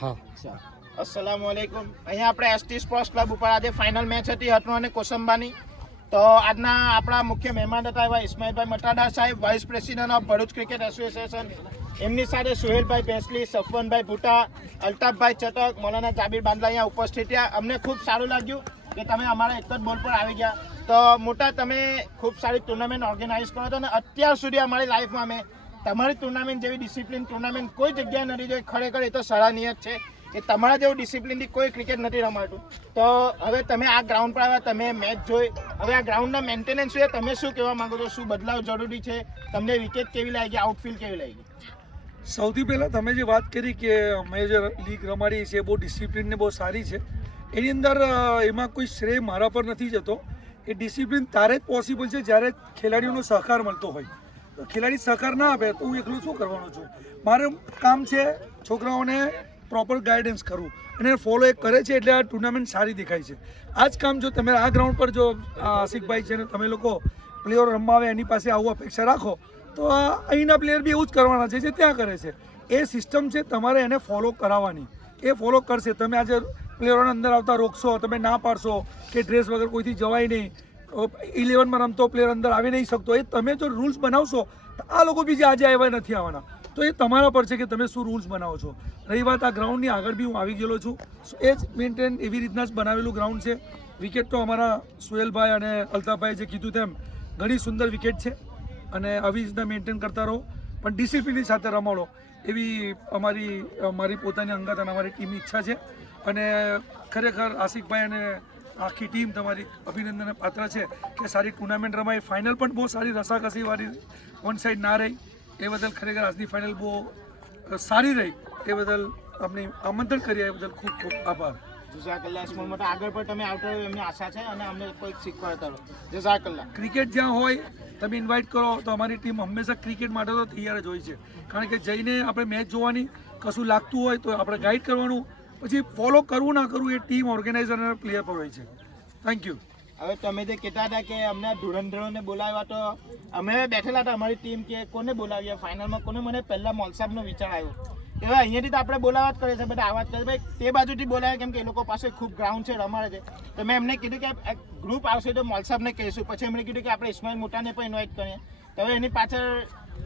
હા अस्सलामुअलैकुम। અહીંયા આપણે એસટી સ્પોર્ટ્સ ક્લબ ઉપર આજે ફાઇનલ મેચ હતી હટનો અને કોસંબાની. તો આજના આપણા મુખ્ય મહેમાન હતા એવા ઇસ્માઇલભાઈ મટાડા સાહેબ, vice president of Bharuch cricket association. એમની સાથે સુહેલભાઈ ભેંસલી, સફવનભાઈ ભૂટા, અલ્તાફભાઈ ચટક, મૌલાના જાબીર બાંદલા અહીંયા ઉપસ્થિત રહ્યા. અમને ખૂબ સારું લાગ્યું કે તમે અમારા એક જ બોલ પર આવી ગયા. તો મોટા તમે ખૂબ સારી ટુર્નામેન્ટ ઓર્ગેનાઇઝ કરો છો અને અત્યાર સુધી અમારી લાઈફમાં અમે તમારી ટુર્નામેન્ટ જેવી ડિસિપ્લિન ટુર્નામેન્ટ કોઈ જગ્યાએ નથી જોઈ. ખરેખર એ તો સરાહનીય છે કે તમારા જેવું ડિસિપ્લિનથી કોઈ ક્રિકેટ નથી રમાતું. તો હવે તમે આ ગ્રાઉન્ડ પર આવ્યા, તમે મેચ જોઈ, હવે આ ગ્રાઉન્ડના મેન્ટેનન્સ વિશે તમે શું કહેવા માંગો છો? શું બદલાવ જરૂરી છે? તમને વિકેટ કેવી લાગી, આઉટફિલ્ડ કેવી લાગી? સૌથી પહેલાં તમે જે વાત કરી કે અમે જે લીગ રમાડી છે બહુ ડિસિપ્લિનને બહુ સારી છે, એની અંદર એમાં કોઈ શ્રેય મારા પર નથી જતો. એ ડિસિપ્લિન તારે જ પોસિબલ છે જ્યારે ખેલાડીઓનો સહકાર મળતો હોય. તો ખેલાડી સહકાર ના આપે તો હું એકલું શું કરવાનો છું? મારું કામ છે છોકરાઓને પ્રોપર ગાઈડન્સ કરવું અને ફોલો એક કરે છે એટલે આ ટુર્નામેન્ટ સારી દેખાય છે. આ જ કામ જો તમે આ ગ્રાઉન્ડ પર જો આશિકભાઈ છે ને તમે લોકો પ્લેયરો રમવા આવે એની પાસે આવું અપેક્ષા રાખો તો અહીંના પ્લેયર બી એવું જ કરવાના છે જે ત્યાં કરે છે. એ સિસ્ટમ છે, તમારે એને ફોલો કરાવવાની. એ ફોલો કરશે. તમે આજે પ્લેયરોને અંદર આવતા રોકશો, તમે ના પાડશો કે ડ્રેસ વગર કોઈથી જવાય નહીં, 11માં રમતો પ્લેયર અંદર આવી નહીં શકતો, એ તમે જો રૂલ્સ બનાવશો તો આ લોકો બી જે આજે આવ્યા નથી આવવાના. તો એ તમારા પર છે કે તમે શું રૂલ્સ બનાવો છો. રહી વાત આ ગ્રાઉન્ડની, આગળ બી હું આવી ગયેલો છું. એ જ મેન્ટેન એવી રીતના જ બનાવેલું ગ્રાઉન્ડ છે. વિકેટ તો અમારા સુહેલભાઈ અને અલ્તાફભાઈ જે કીધું તેમ ઘણી સુંદર વિકેટ છે અને આવી રીતના મેન્ટેન કરતા રહો પણ ડિસિપ્લિનની સાથે રમાડો એવી મારી પોતાની અંગત અને અમારી ટીમની ઈચ્છા છે. અને ખરેખર આશિકભાઈ અને આખી ટીમ તમારી અભિનંદનને પાત્ર છે કે સારી ટુર્નામેન્ટ રમાઈ. ફાઇનલ પણ બહુ સારી રસાકસીવાળી વન સાઈડ ના રહી. એ બદલ ખરેખર આજની ફાઇનલ બહુ સારી રહી. એ બદલ અમને આમંત્રણ કર્યા એ બદલ ખૂબ ખૂબ આભાર. જઝાકલ્લા. મોટા આગળ પર તમે આવતા રહો એમની આશા છે અને અમને કોઈક શીખવાડતા રહો. જઝાકલ્લા. ક્રિકેટ જ્યાં હોય તમે ઇન્વાઇટ કરો તો અમારી ટીમ હંમેશા ક્રિકેટ માટે તો તૈયાર જ હોય છે. કારણ કે જઈને આપણે મેચ જોવાની, કશું લાગતું હોય તો આપણે ગાઈડ કરવાનું, પછી ફોલો કરવું ના કરવું એ ટીમ ઓર્ગેનાઇઝર અને પ્લેયર પર હોય છે. Thank you. હવે તમે જે કહેતા હતા કે અમને ધુરંધરોને બોલાવ્યા, તો અમે બેઠેલા હતા અમારી ટીમ કે કોને બોલાવ્યા ફાઇનલમાં, કોને. મને પહેલાં મોલસાબનો વિચાર આવ્યો કે હવે અહીંયાથી તો આપણે બોલાવા જ કરે છે, બધા આવા જ કરે ભાઈ, તે બાજુથી બોલાવે કેમ કે એ લોકો પાસે ખૂબ ગ્રાઉન્ડ છે, રમાડે છે. તો મેં એમને કીધું કે ગ્રુપ આવશે તો મોલસાબને કહીશું. પછી એમણે કીધું કે આપણે ઇસ્માઇલ મોટાને પણ ઇન્વાઇટ કરીએ. તો હવે એની પાછળ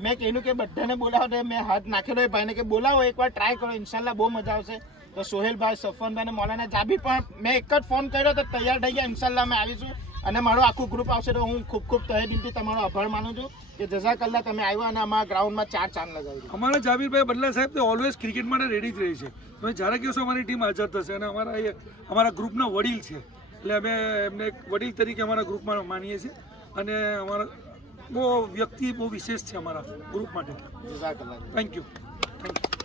મેં કહેલું કે બધાને બોલાવો. તો મેં હાથ નાખેલો એ ભાઈને કે બોલાવો, એકવાર ટ્રાય કરો, ઇન્શાલ્લાહ બહુ મજા આવશે. તો સોહેલભાઈ, સફવનભાઈ અને મૌલાના જાબીર પણ મેં એક જ ફોન કર્યો તો તૈયાર થઈ ગયા. ઇન્શાલ્લાહ અમે આવીશું અને મારું આખું ગ્રુપ આવશે. તો હું ખૂબ ખૂબ તહે દિલથી તમારો આભાર માનું છું કે જઝાકલ્લા તમે આવ્યા અને અમારા ગ્રાઉન્ડમાં 4 ચાંદ લગાવી. અમારા જાબીરભાઈ બદલા સાહેબ તો ઓલવેઝ ક્રિકેટ માટે રેડી જ રહી છે. તમે જ્યારે કહેશો અમારી ટીમ હાજર થશે. અને અમારા ગ્રુપના વડીલ છે એટલે અમે એમને એક વડીલ તરીકે અમારા ગ્રુપમાં માનીએ છીએ અને અમારા બહુ વ્યક્તિ બહુ વિશેષ છે અમારા ગ્રુપ માટે. જઝાકલ્લા. Thank you. Thank you.